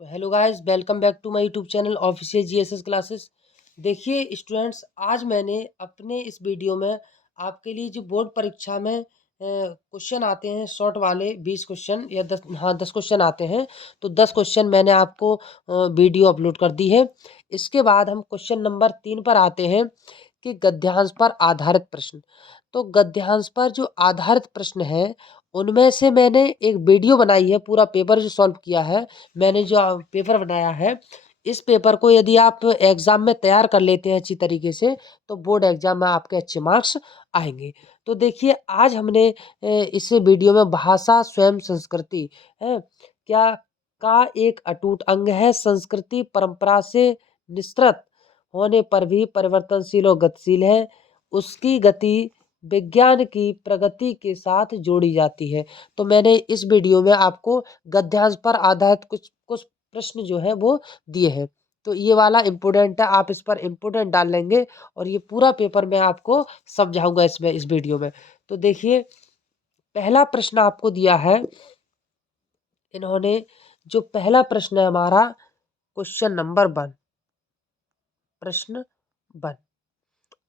तो hello guys, welcome back to my YouTube channel official GSS classes. देखिए students, आज मैंने अपने इस वीडियो में आपके लिए जो बोर्ड परीक्षा में क्वेश्चन आते हैं शॉर्ट वाले 20 क्वेश्चन या 10 क्वेश्चन आते हैं। तो 10 क्वेश्चन मैंने आपको वीडियो अपलोड कर दी है। इसके बाद हम क्वेश्चन नंबर 3 पर आते हैं कि गद्यांश पर आधारित प्रश्न। तो गद्यांश पर जो आधारित प्रश्न है उनमें से मैंने एक वीडियो बनाई है, पूरा पेपर जो सॉल्व किया है। मैंने जो पेपर बनाया है, इस पेपर को यदि आप एग्ज़ाम में तैयार कर लेते हैं अच्छी तरीके से, तो बोर्ड एग्ज़ाम में आपके अच्छे मार्क्स आएँगे। तो देखिए, आज हमने इस वीडियो में भाषा स्वयं संस्कृति है क्या का एक अटूट अंग है। संस्कृति परंपरा से निस्तृत होने पर भी परिवर्तनशील और गतिशील है। उसकी गति विज्ञान की प्रगति के साथ जोड़ी जाती है। तो मैंने इस वीडियो में आपको गद्यांश पर आधारित कुछ कुछ प्रश्न जो है वो दिए हैं। तो ये वाला इम्पोर्टेंट है, आप इस पर इम्पोर्टेंट डाल लेंगे और ये पूरा पेपर मैं आपको समझाऊंगा इसमें, इस वीडियो में। तो देखिए, पहला प्रश्न आपको दिया है इन्होंने। जो पहला प्रश्न है हमारा, क्वेश्चन नंबर 1, प्रश्न 1।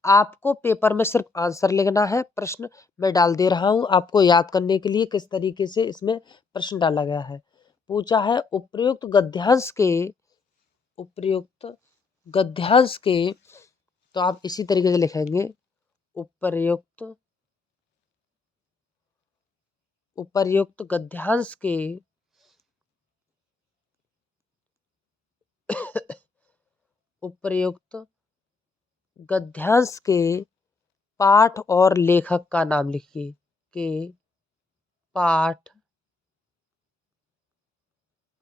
आपको पेपर में सिर्फ आंसर लिखना है। प्रश्न मैं डाल दे रहा हूं आपको याद करने के लिए किस तरीके से इसमें प्रश्न डाला गया है। पूछा है उपर्युक्त गद्यांश के, तो आप इसी तरीके से लिखेंगे उपर्युक्त उपर्युक्त गद्यांश के उपर्युक्त गद्यांश के पाठ और लेखक का नाम लिखिए। के पाठ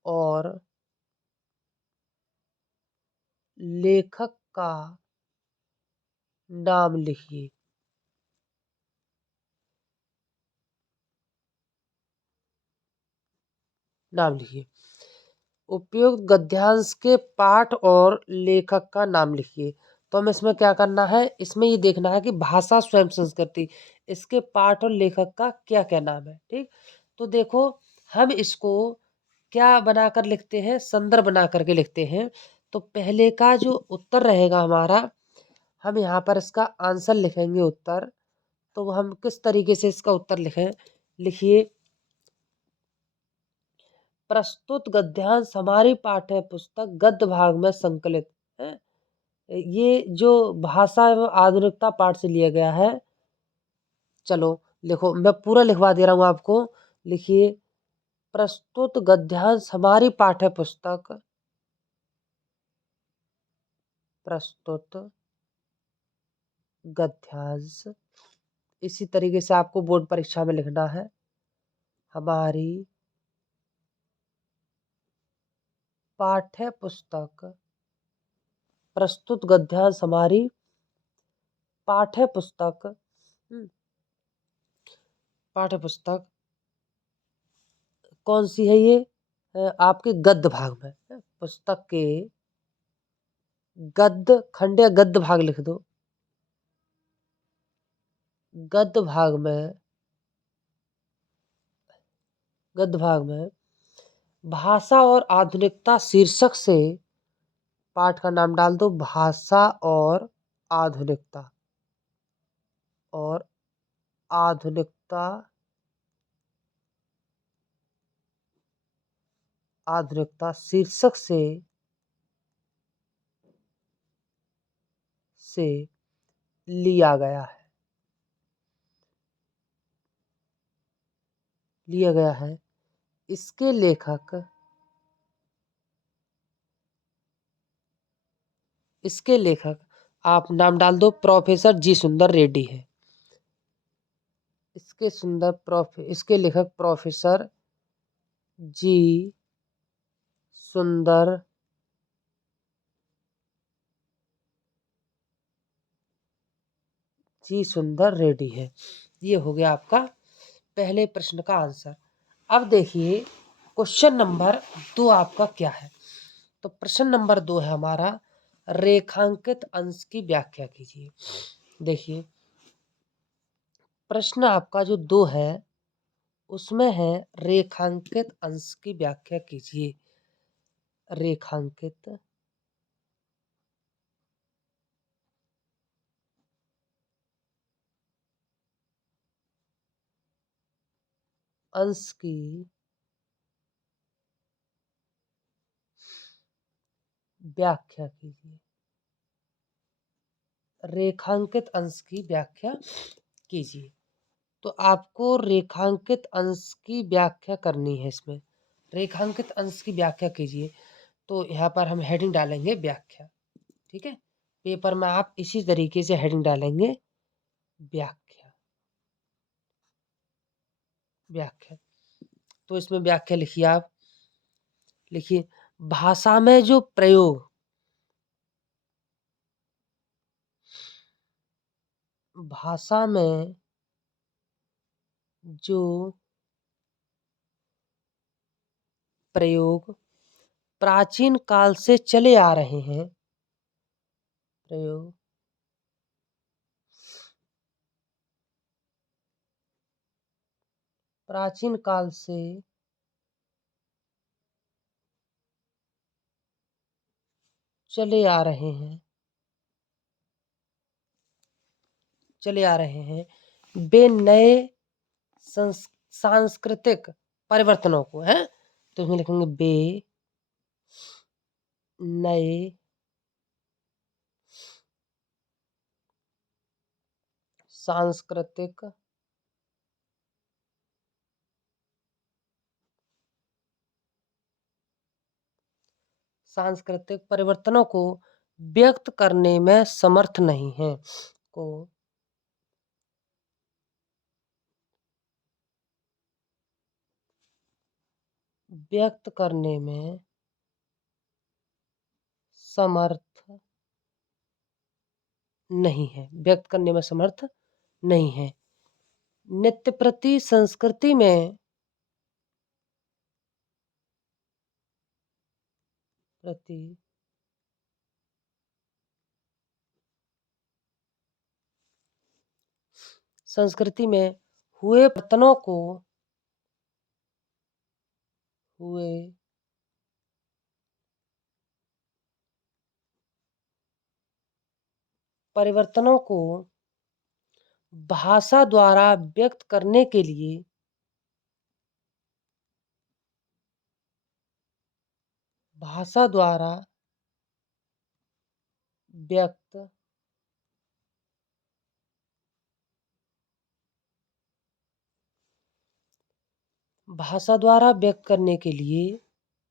और लेखक का नाम लिखिए। नाम लिखिए। उपयुक्त गद्यांश के पाठ और लेखक का नाम लिखिए। तो हमें इसमें क्या करना है, इसमें ये देखना है कि भाषा स्वयं संस्कृति, इसके पाठ और लेखक का क्या क्या नाम है। ठीक, तो देखो, हम इसको क्या बनाकर लिखते हैं, संदर्भ बना करके लिखते हैं। तो पहले का जो उत्तर रहेगा हमारा, हम यहाँ पर इसका आंसर लिखेंगे उत्तर। तो हम किस तरीके से इसका उत्तर लिखें, लिखिए, प्रस्तुत गद्यांश हमारी पाठ्य पुस्तक गद्य भाग में संकलित है। ये जो भाषा एवं आधुनिकता पाठ से लिया गया है। चलो लिखो, मैं पूरा लिखवा दे रहा हूँ आपको। लिखिए, प्रस्तुत गद्यांश हमारी पाठ्य पुस्तक प्रस्तुत गद्यांश, इसी तरीके से आपको बोर्ड परीक्षा में लिखना है। हमारी पाठ्य पुस्तक प्रस्तुत गद्यांश हमारी पाठ्य पुस्तक पाठ्य पुस्तक कौन सी है ये, आपके गद्य भाग में पुस्तक के गद्य खंड या गद्य भाग लिख दो। गद्य भाग में गद्य भाग में भाषा और आधुनिकता शीर्षक से पाठ का नाम डाल दो। भाषा और आधुनिकता और आधुनिकता आधुनिकता शीर्षक से लिया गया है। लिया गया है। इसके लेखक आप नाम डाल दो, प्रोफेसर जी सुंदर रेड्डी है। इसके लेखक प्रोफेसर जी सुंदर रेड्डी है। ये हो गया आपका पहले प्रश्न का आंसर। अब देखिए, क्वेश्चन नंबर 2 आपका क्या है। तो प्रश्न नंबर 2 है हमारा, रेखांकित अंश की व्याख्या कीजिए। देखिए, प्रश्न आपका जो 2 है उसमें है रेखांकित अंश की व्याख्या कीजिए। रेखांकित अंश की व्याख्या कीजिए। रेखांकित अंश की व्याख्या कीजिए। तो आपको रेखांकित अंश की व्याख्या करनी है। इसमें रेखांकित अंश की व्याख्या कीजिए। तो यहाँ पर हम हेडिंग डालेंगे व्याख्या। ठीक है, पेपर में आप इसी तरीके से हेडिंग डालेंगे व्याख्या। व्याख्या, तो इसमें व्याख्या लिखिए। आप लिखिए भाषा में जो प्रयोग, भाषा में जो प्रयोग प्राचीन काल से चले आ रहे हैं, प्रयोग प्राचीन काल से चले आ रहे हैं, चले आ रहे हैं, वे नए सांस्कृतिक परिवर्तनों को है। तो इसमें लिखेंगे वे नए सांस्कृतिक सांस्कृतिक परिवर्तनों को व्यक्त करने में समर्थ नहीं है, को व्यक्त करने में समर्थ नहीं है, व्यक्त करने में समर्थ नहीं है। नित्य प्रति संस्कृति में प्रति संस्कृति में हुए परिवर्तनों को हुए परिवर्तनों को भाषा द्वारा व्यक्त करने के लिए भाषा द्वारा व्यक्त भाषा द्वारा व्यक्त करने के लिए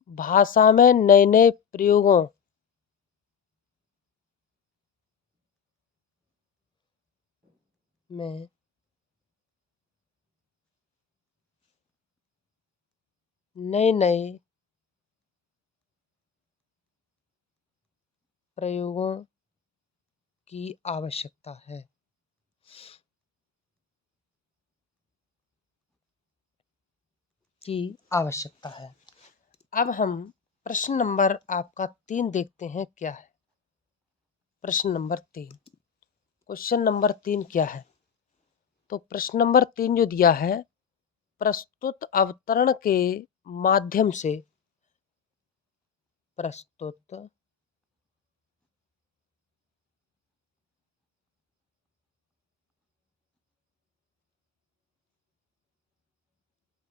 भाषा में नए नए प्रयोगों में नए नए प्रयोगों की आवश्यकता है, की आवश्यकता है। अब हम प्रश्न नंबर आपका 3 देखते हैं क्या है। प्रश्न नंबर 3, क्वेश्चन नंबर 3 क्या है? तो प्रश्न नंबर 3 जो दिया है, प्रस्तुत अवतरण के माध्यम से प्रस्तुत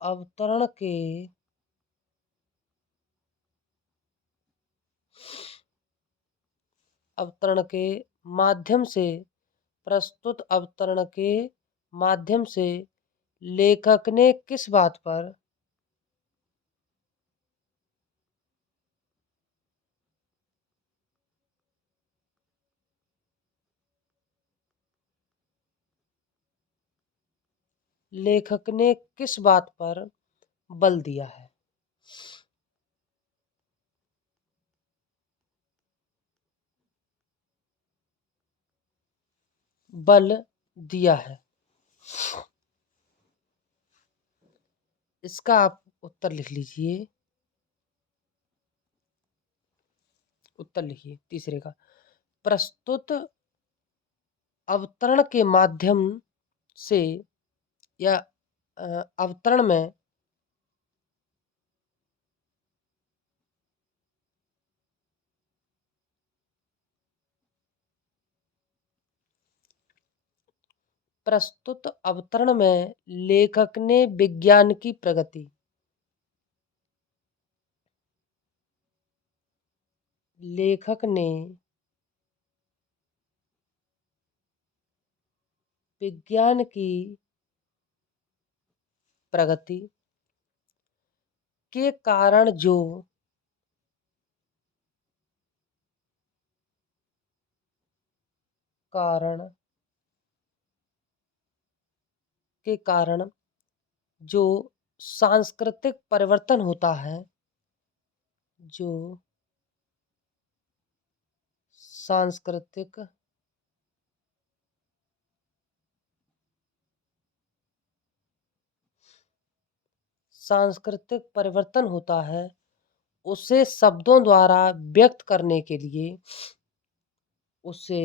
अवतरण के अवतरण के माध्यम से प्रस्तुत अवतरण के माध्यम से लेखक ने किस बात पर लेखक ने किस बात पर बल दिया है? बल दिया है। इसका आप उत्तर लिख लीजिए। उत्तर लिखिए तीसरे का, प्रस्तुत अवतरण के माध्यम से या अवतरण में प्रस्तुत अवतरण में लेखक ने विज्ञान की प्रगति लेखक ने विज्ञान की प्रगति के कारण जो सांस्कृतिक परिवर्तन होता है, जो सांस्कृतिक परिवर्तन होता है, उसे शब्दों द्वारा व्यक्त करने के लिए उसे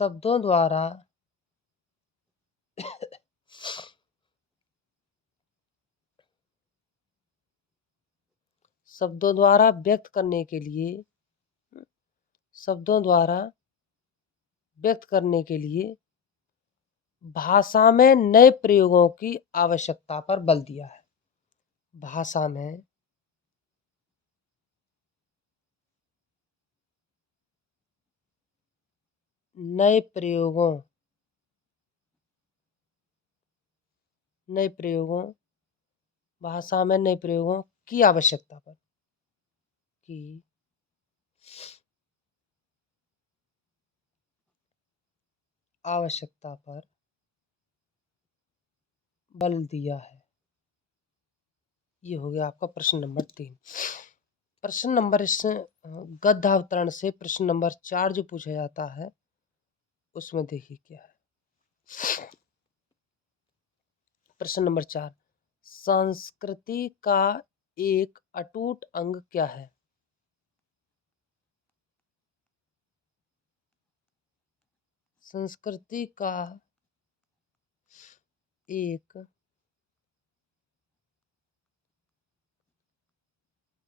शब्दों द्वारा शब्दों द्वारा व्यक्त करने के लिए शब्दों द्वारा व्यक्त करने के लिए भाषा में नए प्रयोगों की आवश्यकता पर बल दिया है। भाषा में नए प्रयोगों भाषा में नए प्रयोगों की आवश्यकता पर बल दिया है। ये हो गया आपका प्रश्न नंबर 3। प्रश्न नंबर इस गद्यावतरण से प्रश्न नंबर 4 जो पूछा जाता है, उसमें देखिए क्या है। प्रश्न नंबर 4, संस्कृति का एक अटूट अंग क्या है? संस्कृति का एक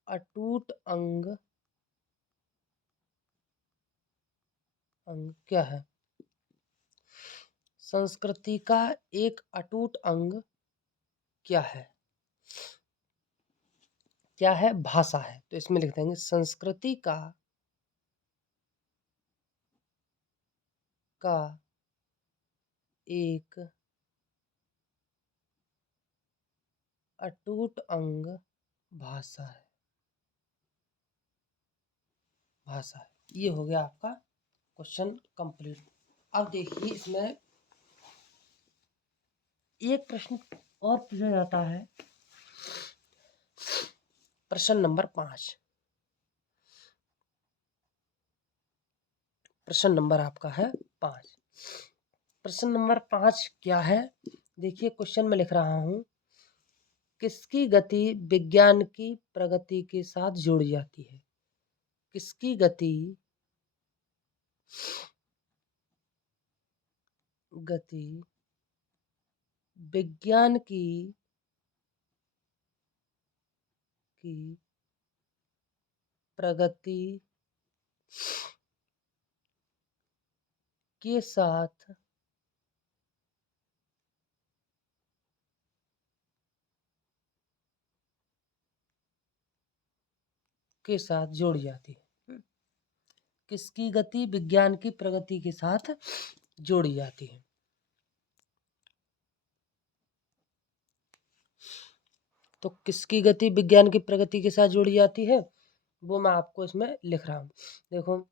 अटूट अंग क्या है? संस्कृति का एक अटूट अंग क्या है? क्या है? भाषा है। तो इसमें लिख देंगे संस्कृति का एक अटूट अंग भाषा है। ये हो गया आपका क्वेश्चन कंप्लीट। अब देखिए इसमें एक प्रश्न और पूछा जाता है, प्रश्न नंबर 5। प्रश्न नंबर आपका है 5। प्रश्न नंबर 5 क्या है? देखिए क्वेश्चन में लिख रहा हूं, किसकी गति विज्ञान की प्रगति के साथ जुड़ जाती है? किसकी गति विज्ञान की प्रगति के साथ जुड़ जाती है? किसकी गति विज्ञान की प्रगति के साथ जोड़ी जाती है? तो किसकी गति विज्ञान की प्रगति के साथ जोड़ी जाती है, वो मैं आपको इसमें लिख रहा हूँ। देखो,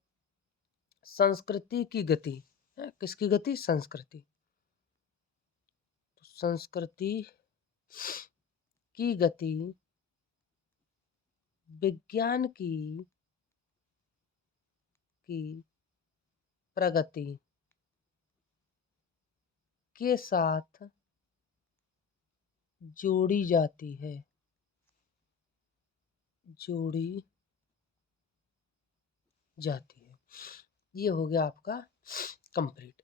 संस्कृति की गति है, किसकी गति? संस्कृति। तो संस्कृति की गति विज्ञान की प्रगति के साथ जोड़ी जाती है। ये हो गया आपका कंप्लीट।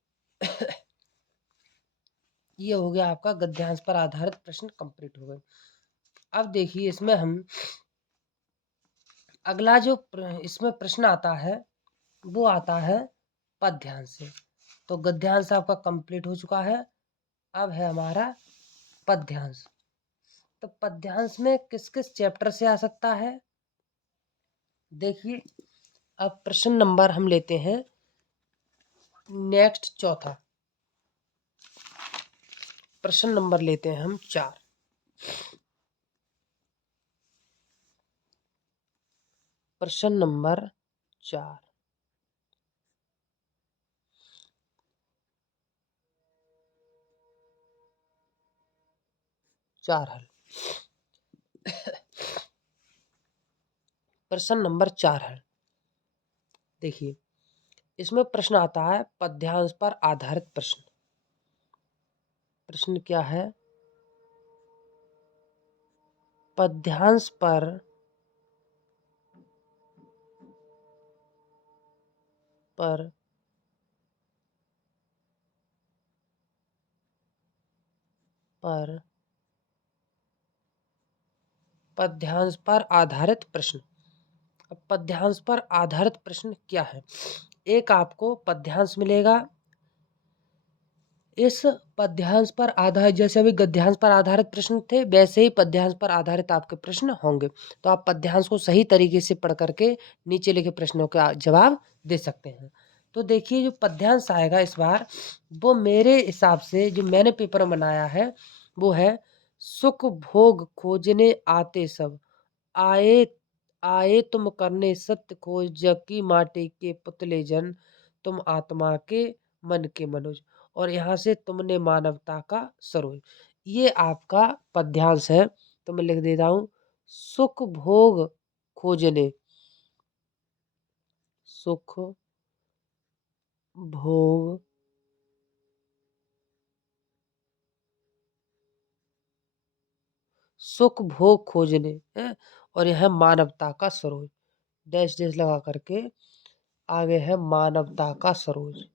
ये हो गया आपका गद्यांश पर आधारित प्रश्न कंप्लीट हो गए। अब देखिए इसमें हम अगला जो इसमें प्रश्न आता है वो आता है पद्यांश से। तो गद्यांश आपका कंप्लीट हो चुका है, अब है हमारा पद्यांश। तो पद्यांश में किस किस चैप्टर से आ सकता है, देखिए। अब प्रश्न नंबर हम लेते हैं नेक्स्ट, चौथा प्रश्न नंबर लेते हैं हम 4। प्रश्न नंबर 4, हल। प्रश्न नंबर 4 है, देखिए। इसमें प्रश्न आता है पद्यांश पर आधारित प्रश्न। प्रश्न क्या है, पद्यांश पर पर पर पद्यांश पर आधारित प्रश्न। अब पद्यांश पर आधारित प्रश्न क्या है, एक आपको पद्यांश मिलेगा। इस पद्यांश पर आधारित, जैसे अभी गद्यांश पर आधारित प्रश्न थे, वैसे ही पद्यांश पर आधारित आपके प्रश्न होंगे। तो आप पद्यांश को सही तरीके से पढ़ करके नीचे लिखे प्रश्नों का जवाब दे सकते हैं। तो देखिए, जो पद्यांश आएगा इस बार, वो मेरे हिसाब से जो मैंने पेपर बनाया है वो है, सुख भोग खोजने आते सब, आए आए तुम करने सत्य खोज, जबकि माटी के पुतले जन, तुम आत्मा के मन के मनुज, और यहाँ से तुमने मानवता का सरोज। ये आपका पद्यांश है। तो मैं लिख देता हूँ, सुख भोग खोजने, सुख भोग सुख भोग खोजने है, और यह मानवता का सरोज, डैश डैश लगा करके आगे है मानवता का सरोज,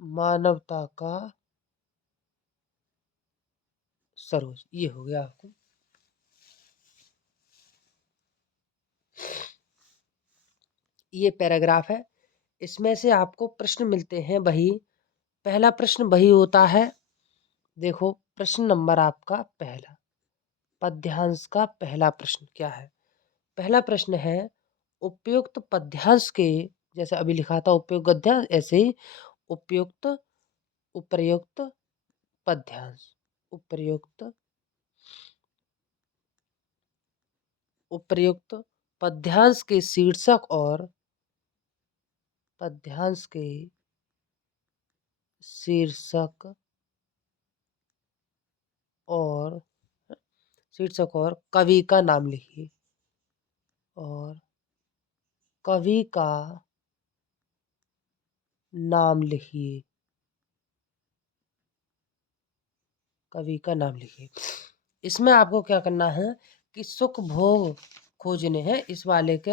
मानवता का सरोज। ये हो गया आपको। ये पैराग्राफ है, इसमें से आपको प्रश्न मिलते हैं वही। पहला प्रश्न वही होता है, देखो प्रश्न नंबर आपका पहला, पद्यांश का पहला प्रश्न क्या है। पहला प्रश्न है, उपयुक्त पद्यांश के, जैसे अभी लिखा था उपयुक्त गद्यांश, ऐसे ही उपयुक्त उपर्युक्त पद्यांश, उपर्युक्त उपर्युक्त पद्यांश के शीर्षक और पद्यांश के शीर्षक और कवि का नाम लिखिए, और कवि का नाम लिखिए, कवि का नाम लिखिए। इसमें आपको क्या करना है कि सुख भोग खोजने हैं, इस वाले के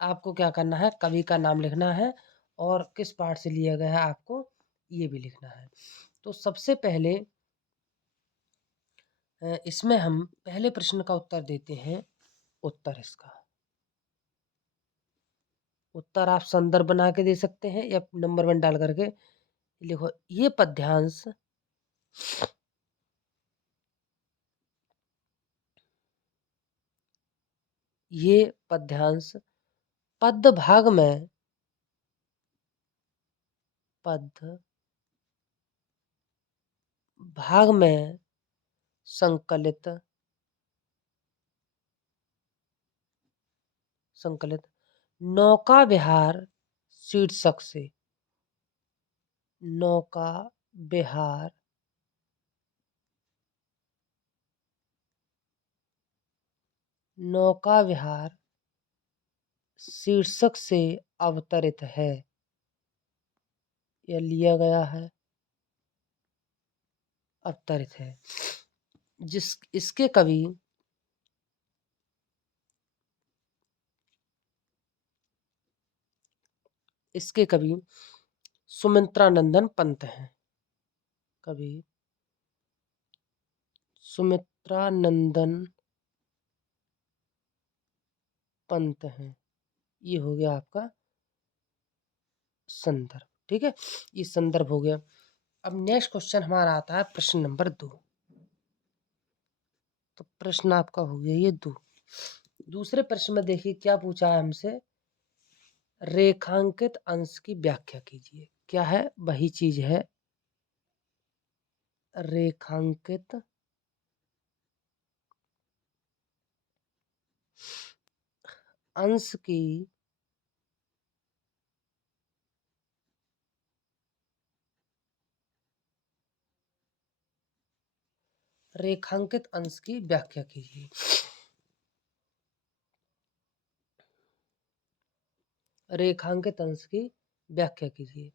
आपको क्या करना है, कवि का नाम लिखना है, और किस पाठ से लिया गया है आपको ये भी लिखना है। तो सबसे पहले इसमें हम पहले प्रश्न का उत्तर देते हैं। उत्तर इसका, उत्तर आप संदर्भ बना के दे सकते हैं या नंबर 1 डाल करके लिखो। ये पद्यांश ये पद्यांश पद भाग में, पद भाग में संकलित संकलित नौका विहार शीर्षक से, नौका विहार नौका विहार शीर्षक से अवतरित है, यह लिया गया है, अवतरित है। जिस इसके कवि इसके कवि सुमित्रानंदन पंत हैं। कवि सुमित्रानंदन पंत हैं। ये हो गया आपका संदर्भ। ठीक है, ये संदर्भ हो गया। अब नेक्स्ट क्वेश्चन हमारा आता है प्रश्न नंबर 2। तो प्रश्न आपका हो गया ये 2। दूसरे प्रश्न में देखिए क्या पूछा है हमसे, रेखांकित अंश की व्याख्या कीजिए। क्या है, वही चीज है, रेखांकित अंश की रेखांकित अंश की व्याख्या कीजिए। रेखांकित अंश की व्याख्या कीजिए।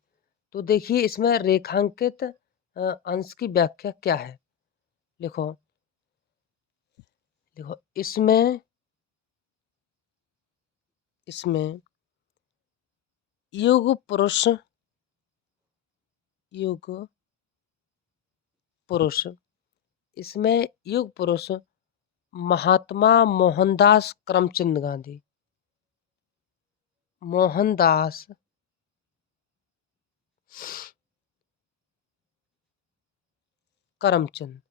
तो देखिए इसमें रेखांकित अंश की व्याख्या क्या है। लिखो, देखो इसमें इसमें युग पुरुष, युग पुरुष, इसमें युग पुरुष महात्मा मोहनदास करमचंद गांधी, मोहनदास करमचंद,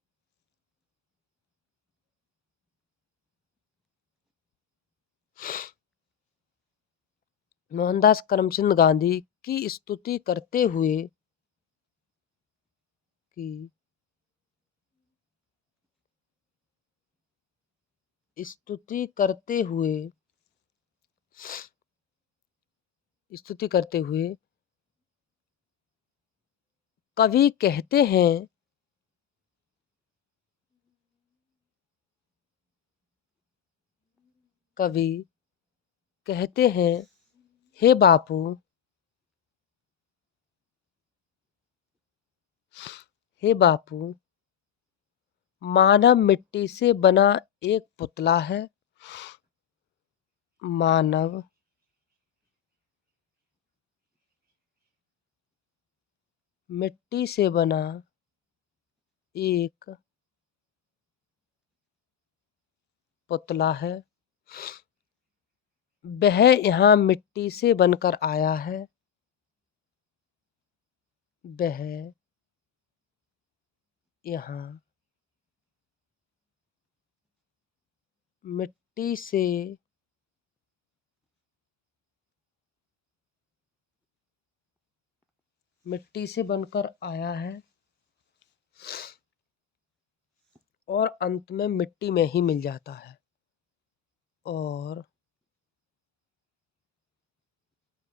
मोहनदास करमचंद गांधी की स्तुति करते हुए, की स्तुति करते हुए, स्तुति करते हुए कवि कहते हैं, कवि कहते हैं, हे बापू, हे बापू, मानव मिट्टी से बना एक पुतला है, मानव मिट्टी से बना एक पुतला है, वह यहाँ मिट्टी से बनकर आया है, वह यहाँ मिट्टी से बनकर आया है और अंत में मिट्टी में ही मिल जाता है, और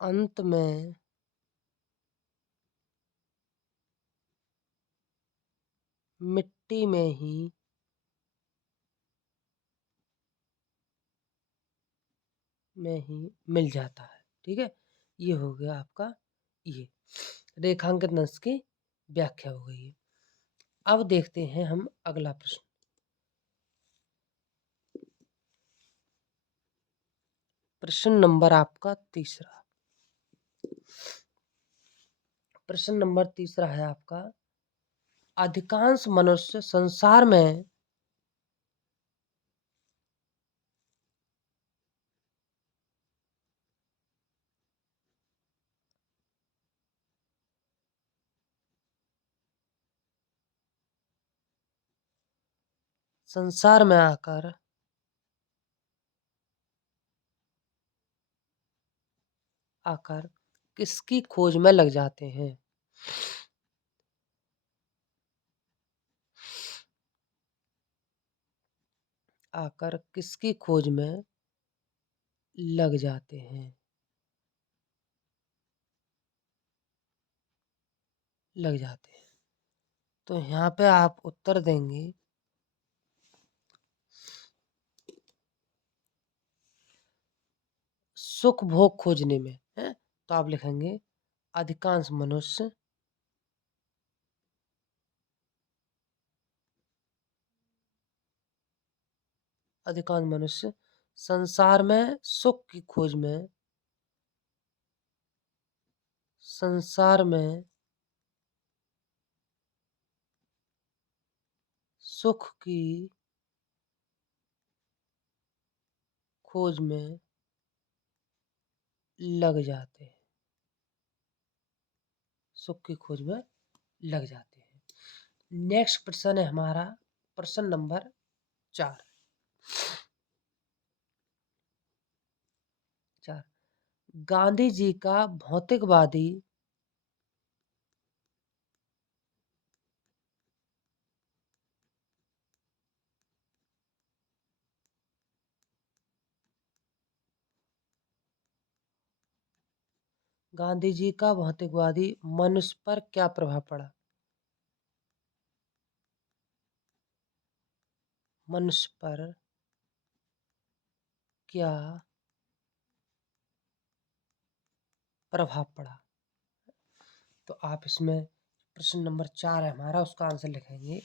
अंत में मिट्टी में ही मिल जाता है। ठीक है, ये हो गया आपका, ये रेखांकित अंश की व्याख्या हो गई है। अब देखते हैं हम अगला प्रश्न। प्रश्न नंबर आपका तीसरा। प्रश्न नंबर तीसरा है आपका, अधिकांश मनुष्य संसार में आकर किसकी खोज में लग जाते हैं। आकर किसकी खोज में लग जाते हैं, लग जाते हैं। तो यहाँ पे आप उत्तर देंगे सुख भोग खोजने में है। तो आप लिखेंगे अधिकांश मनुष्य संसार में सुख की खोज में, संसार में सुख की खोज में लग जाते हैं, सुख की खोज में लग जाते हैं। नेक्स्ट प्रश्न है हमारा प्रश्न नंबर 4। गांधी जी का भौतिकवादी गांधी जी का भौतिकवादी मनुष्य पर क्या प्रभाव पड़ा? मनुष्य पर क्या प्रभाव पड़ा? तो आप इसमें प्रश्न नंबर 4 है हमारा, उसका आंसर लिखेंगे।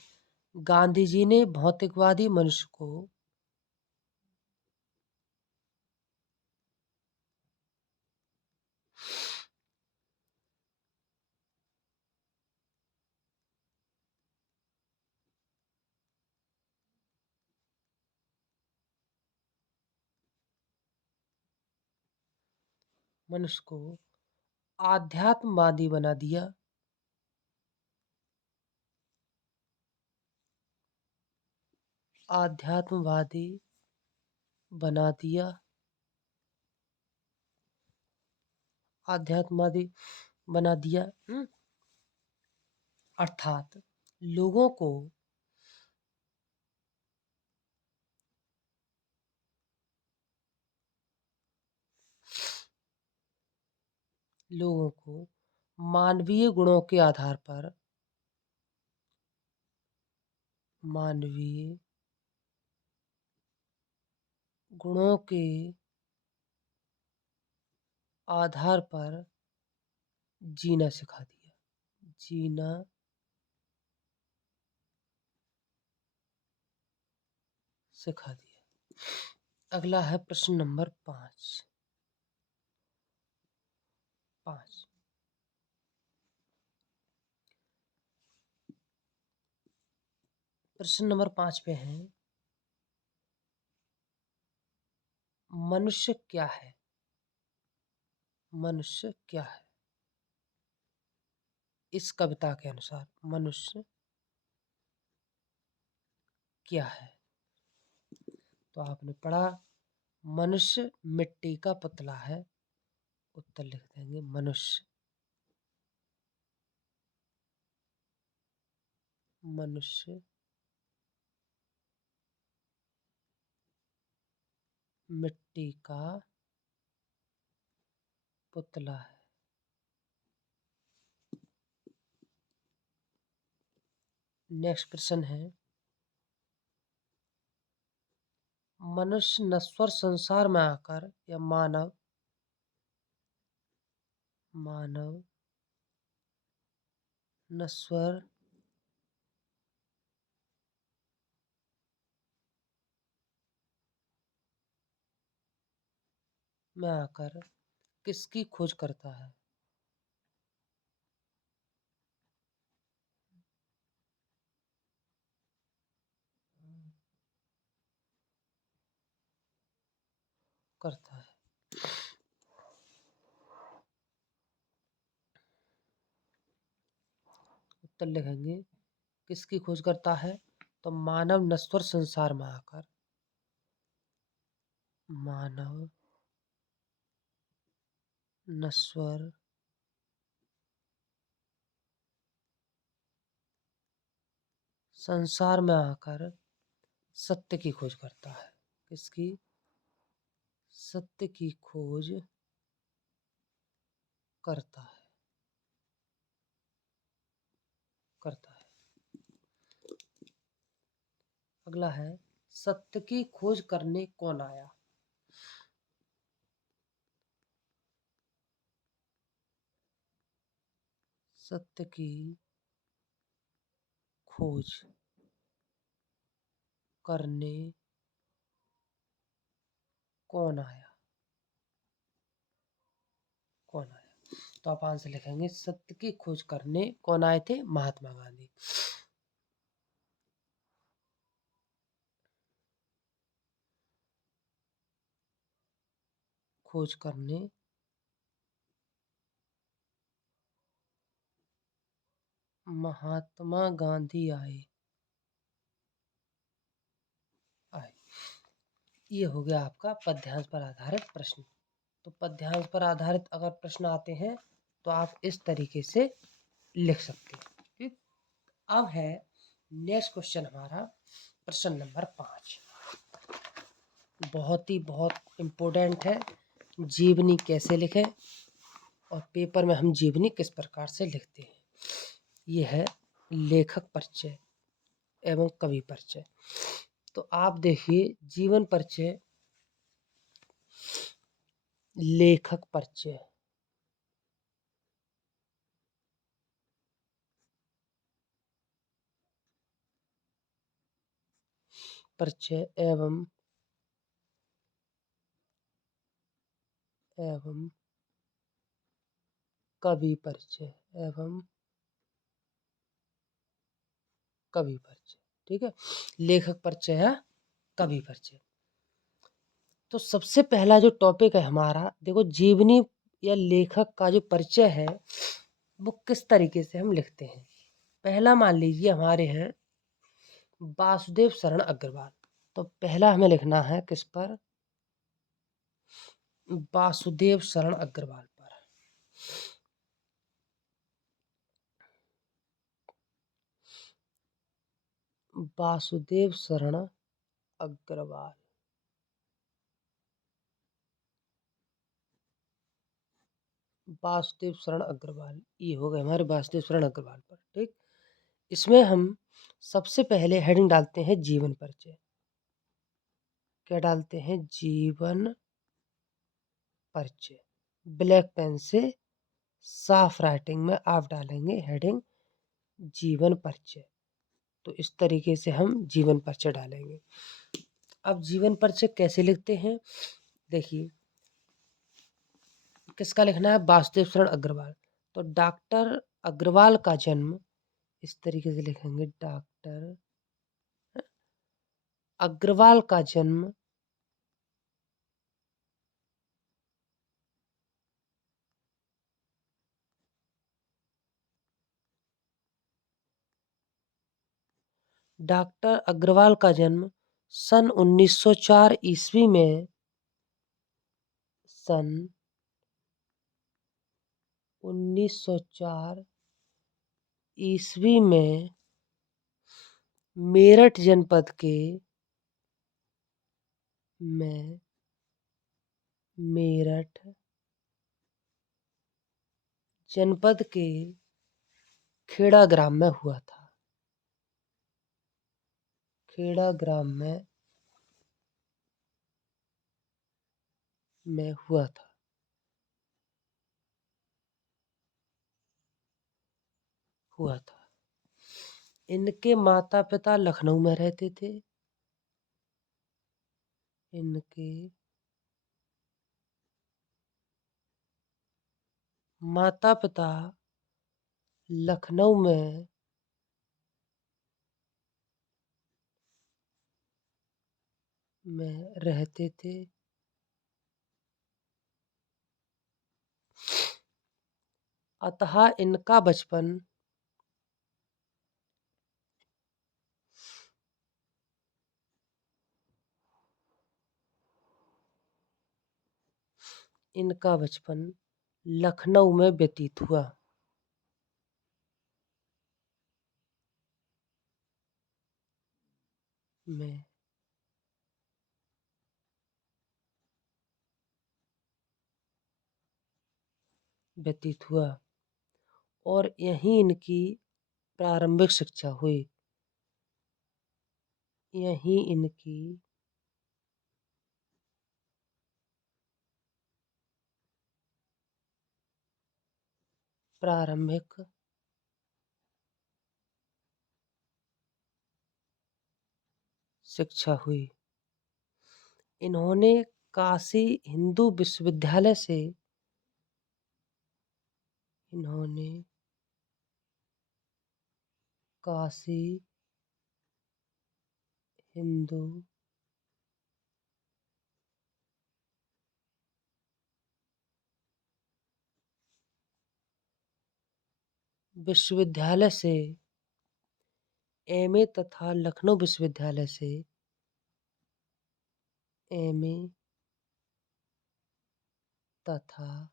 गांधी जी ने भौतिकवादी मनुष्य को आध्यात्मवादी बना दिया। आध्यात्मवादी बना दिया। आध्यात्मवादी बना दिया। अर्थात लोगों को मानवीय गुणों के आधार पर मानवीय गुणों के आधार पर जीना सिखा दिया। जीना सिखा दिया। अगला है प्रश्न नंबर 5। प्रश्न नंबर 5 पे है, मनुष्य क्या है? मनुष्य क्या है? इस कविता के अनुसार मनुष्य क्या है? तो आपने पढ़ा मनुष्य मिट्टी का पुतला है। उत्तर लिख देंगे मनुष्य मिट्टी का पुतला है। नेक्स्ट प्रश्न है, मनुष्य नश्वर संसार में आकर या मानव नश्वर में आकर किसकी खोज करता है? करता है। उत्तर लिखेंगे किसकी खोज करता है? तो मानव नश्वर संसार में आकर मानव नश्वर संसार में आकर सत्य की खोज करता है। किसकी? सत्य की खोज करता है। अगला है, सत्य की खोज करने कौन आया? सत्य की खोज करने कौन आया? तो आप आंसर लिखेंगे सत्य की खोज करने कौन आए थे? महात्मा गांधी। खोज करने महात्मा गांधी आए। आए, ये हो गया आपका पद्यांश पर आधारित प्रश्न। तो पद्यांश पर आधारित अगर प्रश्न आते हैं तो आप इस तरीके से लिख सकते हैं। ठीक, अब है नेक्स्ट क्वेश्चन हमारा प्रश्न नंबर 5। बहुत इम्पोर्टेंट है, जीवनी कैसे लिखें और पेपर में हम जीवनी किस प्रकार से लिखते हैं। ये है लेखक परिचय एवं कवि परिचय। तो आप देखिए, जीवन परिचय, लेखक परिचय, परिचय एवं कवि परिचय एवं कवि परिचय। ठीक है, लेखक परिचय है, कवि परिचय। तो सबसे पहला जो टॉपिक है हमारा, देखो जीवनी या लेखक का जो परिचय है वो किस तरीके से हम लिखते हैं। पहला मान लीजिए हमारे हैं वासुदेव शरण अग्रवाल। तो पहला हमें लिखना है किस पर, वासुदेव शरण अग्रवाल पर। वासुदेव शरण अग्रवाल, वासुदेव शरण अग्रवाल, ये हो गए हमारे वासुदेव शरण अग्रवाल पर। ठीक, इसमें हम सबसे पहले हेडिंग डालते हैं जीवन परिचय। क्या डालते हैं, जीवन परिचय। ब्लैक पेन से साफ राइटिंग में आप डालेंगे हेडिंग जीवन परिचय। तो इस तरीके से हम जीवन परिचय डालेंगे। अब जीवन परिचय कैसे लिखते हैं, देखिए किसका लिखना है, वासुदेव शरण अग्रवाल। तो डॉक्टर अग्रवाल का जन्म, इस तरीके से लिखेंगे, डॉक्टर अग्रवाल का जन्म डॉक्टर अग्रवाल का जन्म सन 1904 ईस्वी में, सन 1904 ईस्वी में मेरठ जनपद के, में मेरठ जनपद के खेड़ा ग्राम में हुआ था। खेड़ा ग्राम में हुआ था। हुआ था। इनके माता पिता लखनऊ में रहते थे। इनके माता पिता लखनऊ में रहते थे। अतः इनका बचपन लखनऊ में व्यतीत हुआ। में व्यतीत हुआ और यहीं इनकी प्रारंभिक शिक्षा हुई। यहीं इनकी प्रारंभिक शिक्षा हुई। इन्होंने काशी हिंदू विश्वविद्यालय से, इन्होंने काशी हिंदू विश्वविद्यालय से एमए तथा लखनऊ विश्वविद्यालय से एमए तथा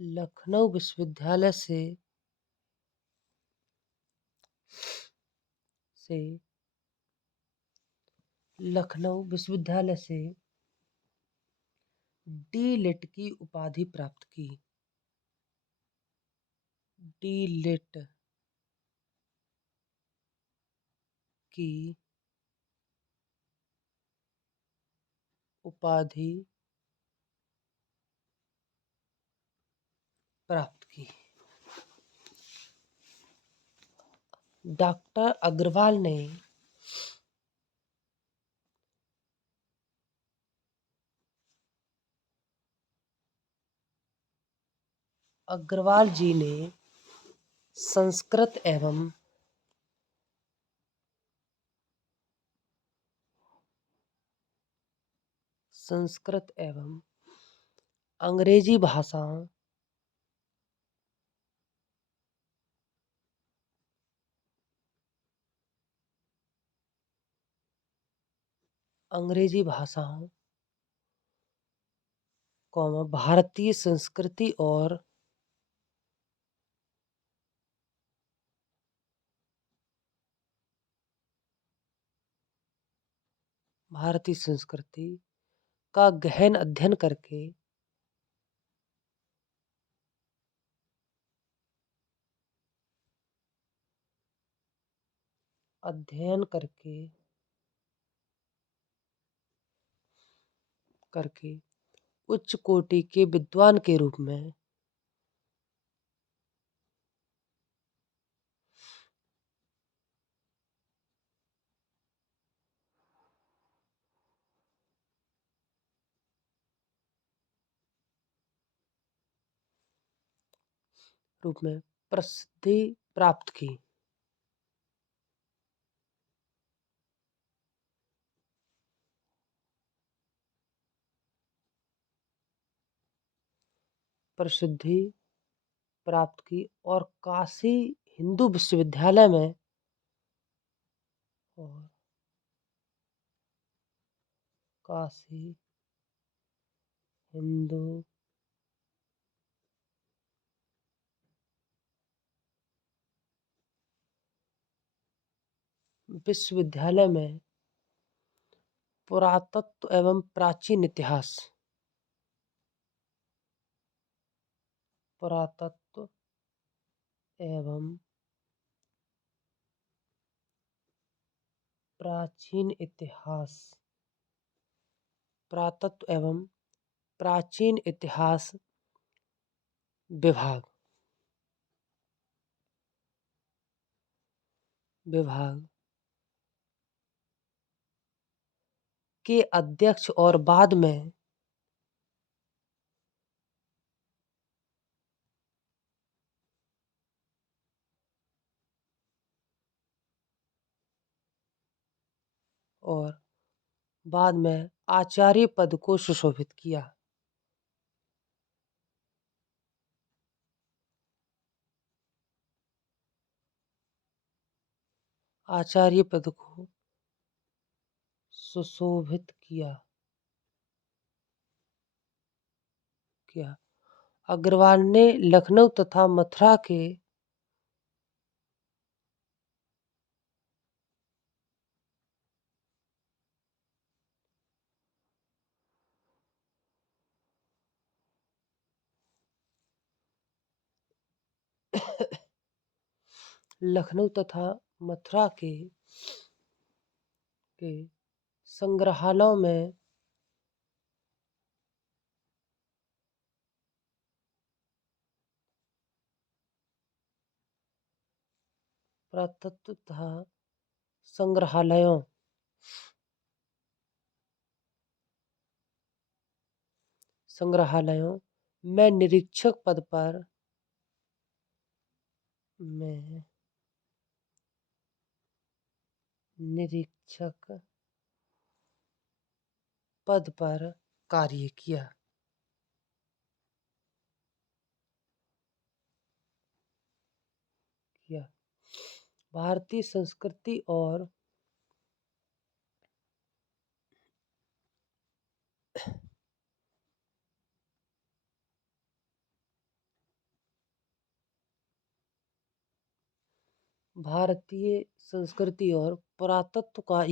लखनऊ विश्वविद्यालय से लखनऊ विश्वविद्यालय से डी.लिट की उपाधि प्राप्त की। डी.लिट की उपाधि प्राप्त की। डॉक्टर अग्रवाल ने अग्रवाल जी ने संस्कृत एवं अंग्रेजी भाषाओं भारतीय संस्कृति और भारतीय संस्कृति का गहन अध्ययन करके उच्च कोटि के विद्वान के रूप में प्रसिद्धि प्राप्त की। प्रसिद्धि प्राप्त की और काशी हिंदू विश्वविद्यालय में और काशी हिंदू विश्वविद्यालय में पुरातत्व एवं प्राचीन इतिहास पुरातत्व एवं प्राचीन इतिहास पुरातत्व एवं प्राचीन इतिहास विभाग के अध्यक्ष और बाद में आचार्य पद को सुशोभित किया। आचार्य पद को सुशोभित किया। अग्रवाल ने लखनऊ तथा मथुरा के लखनऊ तथा मथुरा के संग्रहालयों में पुरातत्व तथा संग्रहालयों में निरीक्षक पद पर निरीक्षक पद पर कार्य किया। भारतीय संस्कृति और भारतीय संस्कृति और पुरातत्व का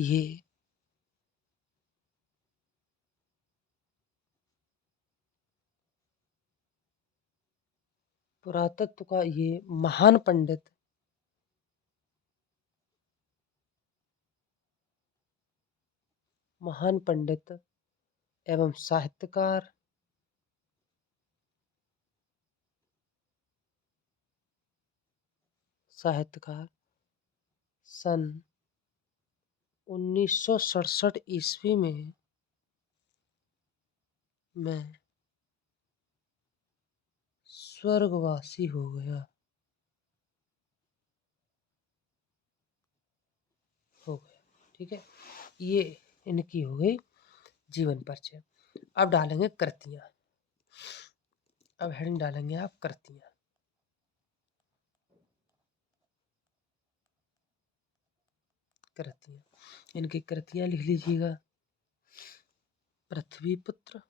ये महान पंडित एवं साहित्यकार सन 1967 ईस्वी में स्वर्गवासी हो गया। ठीक है, ये इनकी हो गई जीवन परिचय। अब डालेंगे कृतियां। अब हेडिंग डालेंगे आप कृतियां। इनकी कृतियां लिख लीजिएगा। पृथ्वीपुत्र,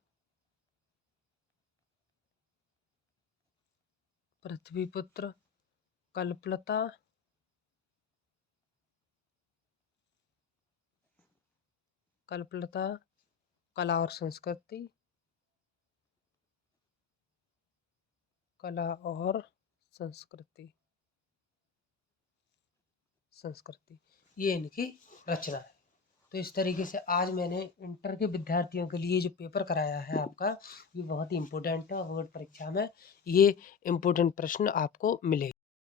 कल्पलता, कला और संस्कृति, ये इनकी रचना है। तो इस तरीके से आज मैंने इंटर के विद्यार्थियों के लिए जो पेपर कराया है आपका, ये बहुत ही इम्पोर्टेंट है। बोर्ड परीक्षा में ये इम्पोर्टेंट प्रश्न आपको मिले।